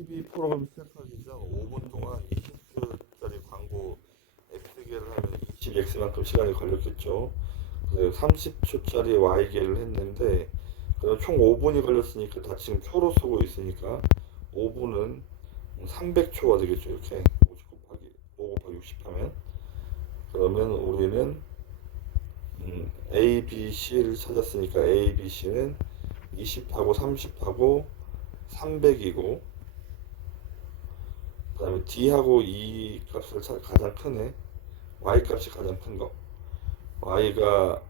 TV 프로그램 시작하기 전 5분 동안 20초짜리 광고 X개를 하면 20X만큼 시간이 걸렸겠죠. 그래서 30초짜리 Y개를 했는데 그럼 총 5분이 걸렸으니까 다 지금 초로 쓰고 있으니까 5분은 300초가 되겠죠. 이렇게 50 곱하기 5 곱하기 60 하면 그러면 우리는 A, B, C를 찾았으니까 A, B, C는 20하고 30하고 300이고 그 다음에 D하고 E 값을 가장 크네. Y 값이 가장 큰 거. Y가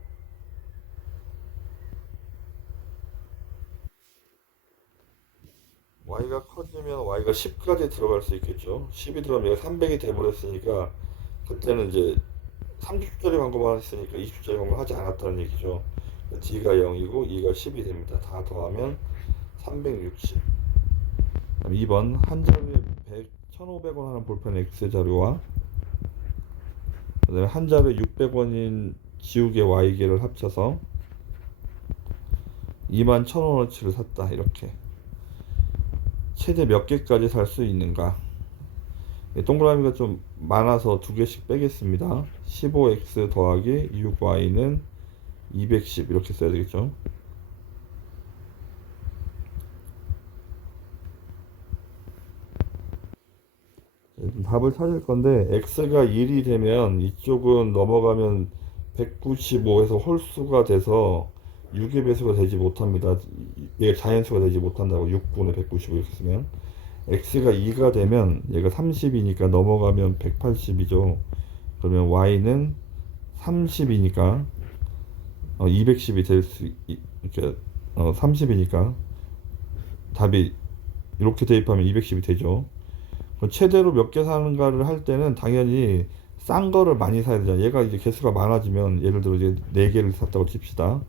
커지면 Y가 10까지 들어갈 수 있겠죠. 10이 들어가면 얘가 300이 돼버렸으니까 그때는 이제 30초짜리 광고만 했으니까 20초짜리 광고를 하지 않았다는 얘기죠. D가 0이고 E가 10이 됩니다. 다 더하면 360. 2번 한 자루에 1,500원 하는 볼펜 X 자료와 그다음에 한 자루에 600원인 지우개 Y개를 합쳐서 21,000원어치를 샀다. 이렇게 최대 몇 개까지 살 수 있는가? 동그라미가 좀 많아서 두 개씩 빼겠습니다. 15x 더하기 6y는 210 이렇게 써야 되겠죠. 답을 찾을 건데 x가 1이 되면 이쪽은 넘어가면 195에서 홀수가 돼서 6의 배수가 되지 못합니다. 얘가 자연수가 되지 못한다고 6분의 195 이렇게 쓰면 x가 2가 되면 얘가 30이니까 넘어가면 180이죠. 그러면 y는 30이니까 210이 될 수 이렇게 30이니까 답이 이렇게 대입하면 210이 되죠. 최대로 몇 개 사는가를 할 때는 당연히 싼 거를 많이 사야 되잖아. 얘가 이제 개수가 많아지면 예를 들어 이제 4개를 샀다고 칩시다.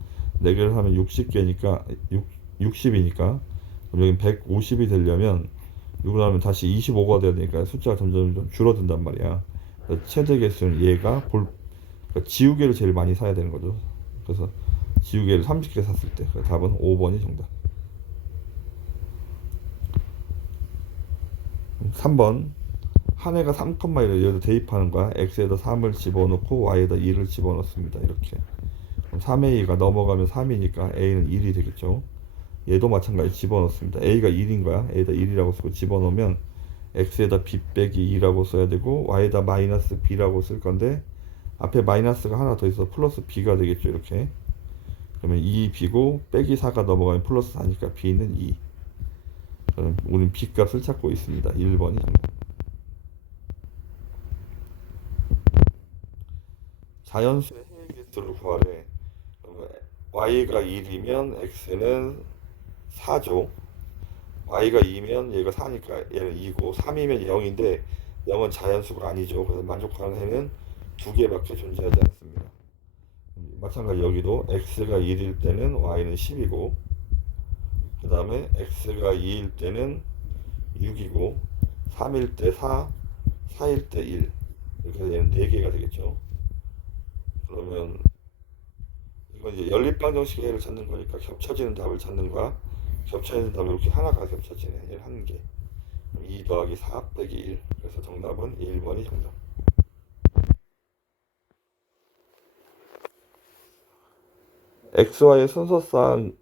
4개를 하면 60개니까 60이니까 그럼 여기 150이 되려면 6을 하면 다시 25가 돼야 되니까 숫자가 점점 좀 줄어든단 말이야. 최대 개수는 얘가 그러니까 지우개를 제일 많이 사야 되는 거죠. 그래서 지우개를 30개 샀을 때 답은 5번이 정답. 3번 한 해가 3,1을 여기다 대입하는 거야. x에다 3을 집어넣고 y에다 2를 집어넣습니다. 이렇게 그럼 3의 2가 넘어가면 3이니까 a는 1이 되겠죠. 얘도 마찬가지 집어넣습니다. a가 1인 거야. a에다 1이라고 쓰고 집어넣으면 x에다 b 빼기 2라고 써야 되고 y에다 마이너스 b라고 쓸 건데 앞에 마이너스가 하나 더 있어 플러스 b가 되겠죠. 이렇게 그러면 2b고 빼기 4가 넘어가면 플러스 4니까 b는 2. 그럼 우리는 b 값을 찾고 있습니다. 1번이 정답. 자연수의 해의 개수를 구하래. y가 1이면 x는 4죠. y가 2면 얘가 4니까 얘는 2고 3이면 0인데 0은 자연수가 아니죠. 그래서 만족하는 해는 2개밖에 존재하지 않습니다. 마찬가지 여기도 x가 1일 때는 y는 10이고 그 다음에 x가 2일 때는 6이고 3일 때 4, 4일 때 1 이렇게 해서 얘는 4개가 되겠죠. 그러면 이건 이제 연립방정식의 해를 찾는 거니까 겹쳐지는 답을 찾는 거야. 겹쳐지는 답이 이렇게 하나가 겹쳐지네. 얘는 한 개. 2 더하기 4 빼기 1. 그래서 정답은 1번이 정답. xy의 순서상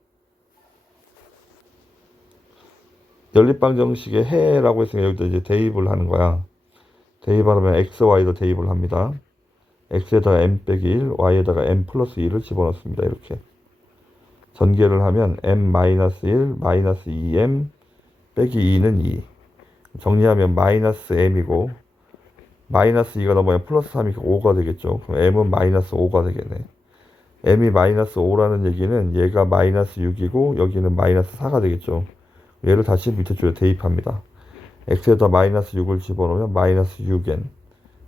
연립방정식의 해라고 했으니까 여기다 이제 대입을 하는 거야. 대입하면 x, y도 대입을 합니다. x에다가 m 빼기 1, y에다가 m 플러스 1을 집어넣습니다. 이렇게 전개를 하면 m 마이너스 1, 마이너스 2m 빼기 2는 2. 정리하면 마이너스 m이고 마이너스 2가 넘어가면 플러스 3이니까 5가 되겠죠. 그럼 m은 마이너스 5가 되겠네. m이 마이너스 5라는 얘기는 얘가 마이너스 6이고 여기는 마이너스 4가 되겠죠. 얘를 다시 밑에 줄에 대입합니다. x에다 마이너스 6을 집어넣으면 마이너스 6n,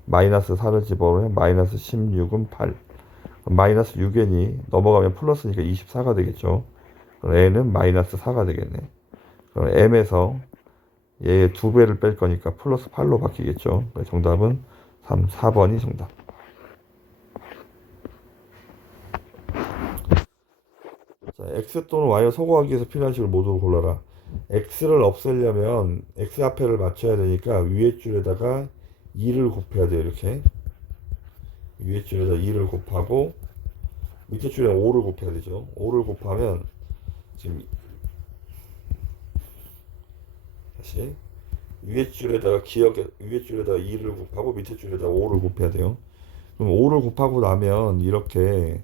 마이너스 4를 집어넣으면 마이너스 16은 8. 마이너스 6n이 넘어가면 플러스니까 24가 되겠죠. 그럼 n은 마이너스 4가 되겠네. 그럼 m에서 얘의 2배를 뺄 거니까 플러스 8로 바뀌겠죠. 정답은 3, 4번이 정답. 자, x 또는 y를 소거하기 위해서 필요한 식을 모두 골라라. x를 없애려면 x 앞에를 맞춰야 되니까 위에 줄에다가 2를 곱해야 돼요. 이렇게 위에 줄에다 2를 곱하고 밑에 줄에 5를 곱해야 되죠. 5를 곱하면 지금 다시 위에 줄에다가 위에 줄에다가 2를 곱하고 밑에 줄에다가 5를 곱해야 돼요. 그럼 5를 곱하고 나면 이렇게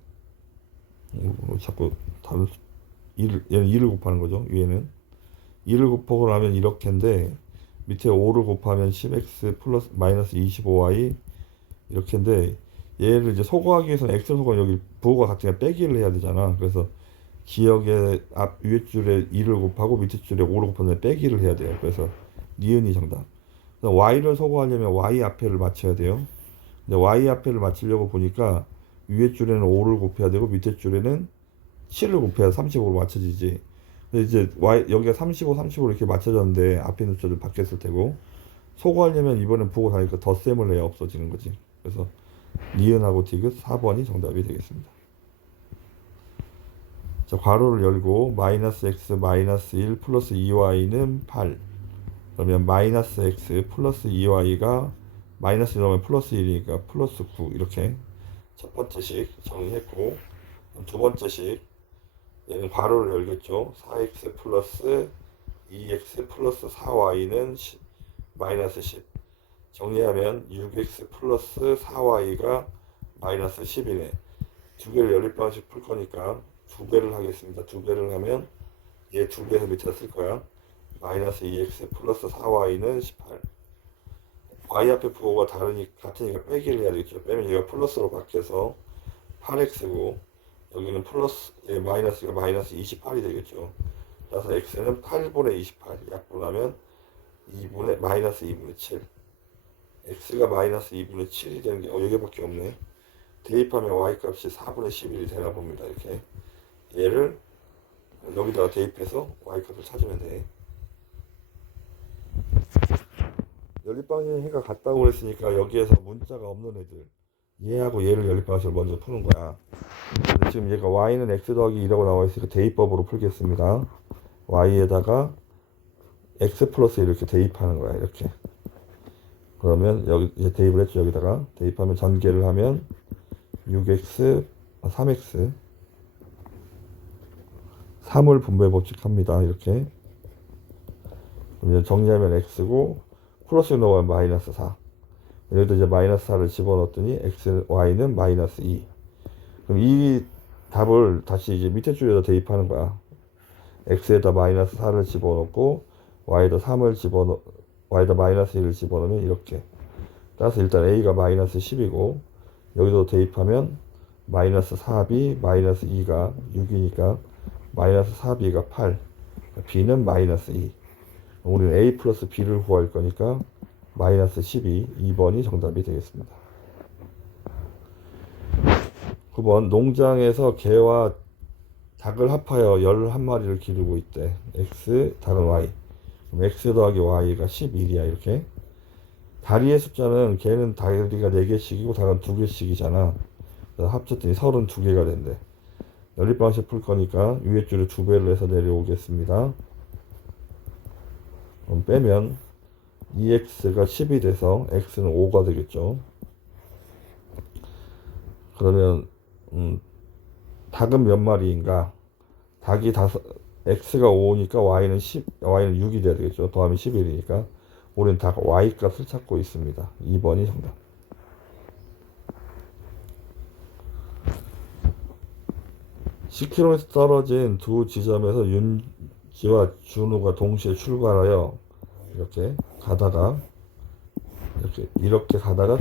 자꾸 다른 1을, 얘는 2를 곱하는 거죠. 위에는 2를 곱하고 나면 이렇게인데 밑에 5를 곱하면 10x 플러스 마이너스 25y 이렇게인데 얘를 이제 소거하기 위해서는 x를 소거하면 여기 부호가 같으니까 빼기를 해야 되잖아. 그래서 기억의 앞 위에 줄에 2를 곱하고 밑에 줄에 5를 곱하면 빼기를 해야 돼요. 그래서 니은이 정답. y를 소거하려면 y 앞에를 맞춰야 돼요. 근데 y 앞에를 맞추려고 보니까 위에 줄에는 5를 곱해야 되고 밑에 줄에는 7을 곱해야 35로 맞춰지지. 근데 이제 여기가 35, 35 이렇게 맞춰졌는데 앞에 있는 줄은 바뀌었을 테고 소거하려면 이번엔 보고 다니까 덧셈을 해야 없어지는 거지. 그래서 니은하고 디귿 4번이 정답이 되겠습니다. 자, 괄호를 열고 마이너스 x 마이너스 1 플러스 2y는 8. 그러면 마이너스 x 플러스 2y가 마이너스 넣으면 플러스 1이니까 플러스 9 이렇게 첫 번째 식 정리했고 두 번째 식 얘는 괄호를 열겠죠. 4x 플러스 2x 플러스 4y는 마이너스 10 정리하면 6x 플러스 4y가 마이너스 10이네. 두 개를 연립 방식 풀 거니까 두 배를 하겠습니다. 두 배를 하면 얘 두 배에서 밑에 쓸 거야. 마이너스 2x 플러스 4y는 18. y 앞에 부호가 같으니까 빼기를 해야 되겠죠. 빼면 얘가 플러스로 바뀌어서 8x고 여기는 플러스 마이너스가 마이너스 28이 되겠죠. 따라서 x는 8분의 28 약분하면 마이너스 2분의 7. x가 마이너스 2분의 7이 되는 게 여기밖에 없네. 대입하면 y 값이 4분의 11이 되나 봅니다. 이렇게 얘를 여기다가 대입해서 y 값을 찾으면 돼. 연립방식이 같다고 그랬으니까 여기에서 문자가 없는 애들 얘하고 얘를 연립방식을 먼저 푸는 거야. 지금 얘가 y는 x 더하기 2라고 나와 있으니까 대입법으로 풀겠습니다. y에다가 x 플러스 이렇게 대입하는 거야. 이렇게 그러면 여기 이제 대입을 했죠. 여기다가 대입하면 전개를 하면 6x 3x 3을 분배 법칙합니다. 이렇게 그럼 이제 정리하면 x고 플러스 넣으면 마이너스 4. 여기도 이제 마이너스 4를 집어넣었더니 x, y는 마이너스 2. 그럼 이 답을 다시 이제 밑에 줄에다 대입하는 거야. x에다 마이너스 4를 집어넣고 y에다 3을 y에다 마이너스 1을 집어넣으면 이렇게. 따라서 일단 a가 마이너스 10이고 여기도 대입하면 마이너스 4b 마이너스 2가 6이니까 마이너스 4b가 8. b는 마이너스 2. 우리는 a 플러스 b를 구할 거니까 마이너스 12, 2번이 정답이 되겠습니다. 9번 농장에서 개와 닭을 합하여 11마리를 기르고 있대. x, 닭은 y. 그럼 x 더하기 y가 11이야. 이렇게 다리의 숫자는 개는 다리가 4개씩이고 닭은 2개씩이잖아. 그래서 합쳤더니 32개가 된대. 연립방식 풀 거니까 위에 줄에 2배를 해서 내려오겠습니다. 그럼 빼면 2x가 10이 돼서 x는 5가 되겠죠. 그러면 닭은 몇 마리인가? 닭이 x가 5니까 y는 6이 돼야 되겠죠. 더하면 11이니까 우리는 닭 y 값을 찾고 있습니다. 2번이 정답. 10km 떨어진 두 지점에서 윤지와 준우가 동시에 출발하여 이렇게 가다가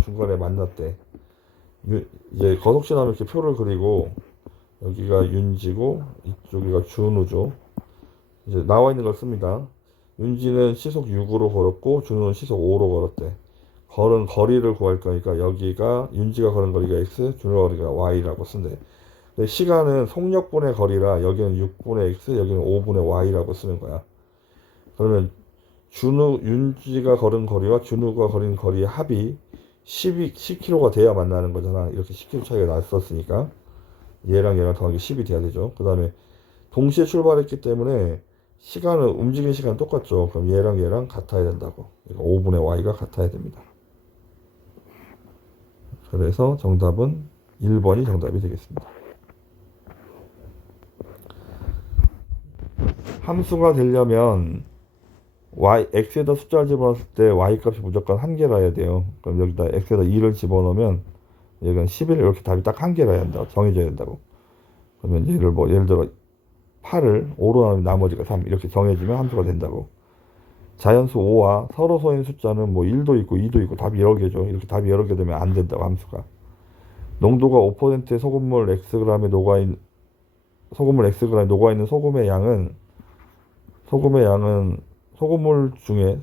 중간에 만났대. 이제 거속신하면 이렇게 표를 그리고 여기가 윤지고 이쪽이가 준우죠. 이제 나와 있는 걸 씁니다. 윤지는 시속 6으로 걸었고 준우는 시속 5로 걸었대. 걸은 거리를 구할 거니까 여기가 윤지가 걸은 거리가 x, 준우가 거리가 y라고 쓴대. 시간은 속력분의 거리라 여기는 6분의 x, 여기는 5분의 y라고 쓰는 거야. 그러면 윤지가 걸은 거리와 준우가 걸은 거리의 합이 10km가 돼야 만나는 거잖아. 이렇게 10km 차이가 났었으니까 얘랑 얘랑 더하기 10이 돼야 되죠. 그 다음에 동시에 출발했기 때문에 시간은 움직이는 시간 똑같죠. 그럼 얘랑 얘랑 같아야 된다고. 그러니까 5분의 y가 같아야 됩니다. 그래서 정답은 1번이 정답이 되겠습니다. 함수가 되려면 x에다 숫자를 집어넣을 때 y값이 무조건 한 개라야 돼요. 그럼 여기다 x에다 2를 집어넣으면 여기는 11 이렇게 답이 딱 한 개라야 한다고 정해져야 된다고. 그러면 얘를 뭐 예를 들어 8을 5로 나누면 나머지가 3 이렇게 정해지면 함수가 된다고. 자연수 5와 서로소인 숫자는 뭐 1도 있고 2도 있고 답이 여러 개죠. 이렇게 답이 여러 개 되면 안 된다고 함수가. 농도가 5%의 소금물 xg에 녹아있는 소금의 양은 소금물 중에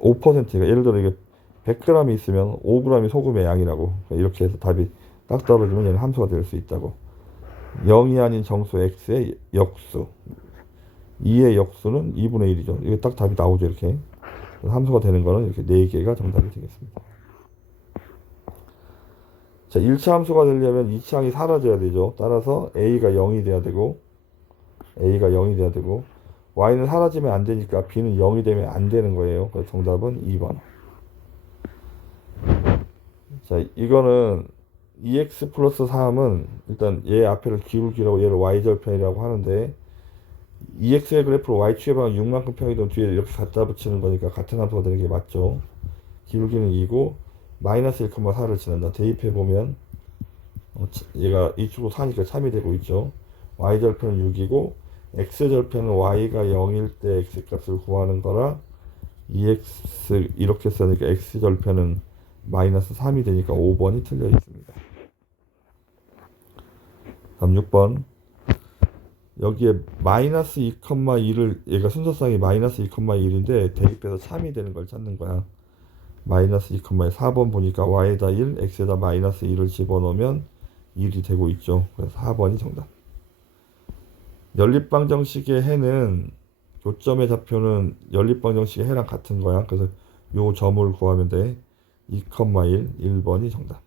5%가 예를 들어 이게 100g이 있으면 5g이 소금의 양이라고. 이렇게 해서 답이 딱 떨어지면 얘는 함수가 될 수 있다고. 0이 아닌 정수 x의 역수 2의 역수는 2분의 1이죠. 이게 딱 답이 나오죠. 이렇게 함수가 되는 거는 이렇게 4개가 정답이 되겠습니다. 자, 1차 함수가 되려면 2차 항이 사라져야 되죠. 따라서 a가 0이 돼야 되고 y는 사라지면 안 되니까 b는 0이 되면 안 되는 거예요. 그래서 정답은 2번. 자, 이거는 2x 플러스 3은 일단 얘 앞에를 기울기라고 얘를 y절편이라고 하는데 2x의 그래프를 y축의 방향 6만큼 평이동 뒤에 이렇게 갖다 붙이는 거니까 같은 함수가 되는 게 맞죠. 기울기는 2고 마이너스 1,4를 지난다. 대입해보면 얘가 이쪽으로 4니까 참이 되고 있죠. y절편은 6이고 x절편은 y가 0일 때 x값을 구하는 거라 2x 이렇게 써니까 x절편은 마이너스 3이 되니까 5번이 틀려 있습니다. 다음 6번. 여기에 마이너스 2,1을 얘가 순서상이 마이너스 2,1인데 대입해서 참이 되는 걸 찾는 거야. 마이너스 2,1 4번 보니까 y에다 1 x에다 마이너스 1을 집어넣으면 1이 되고 있죠. 그래서 4번이 정답. 연립방정식의 해는 교점의 좌표는 연립방정식의 해랑 같은 거야. 그래서 요 점을 구하면 돼. 2,1 1번이 정답.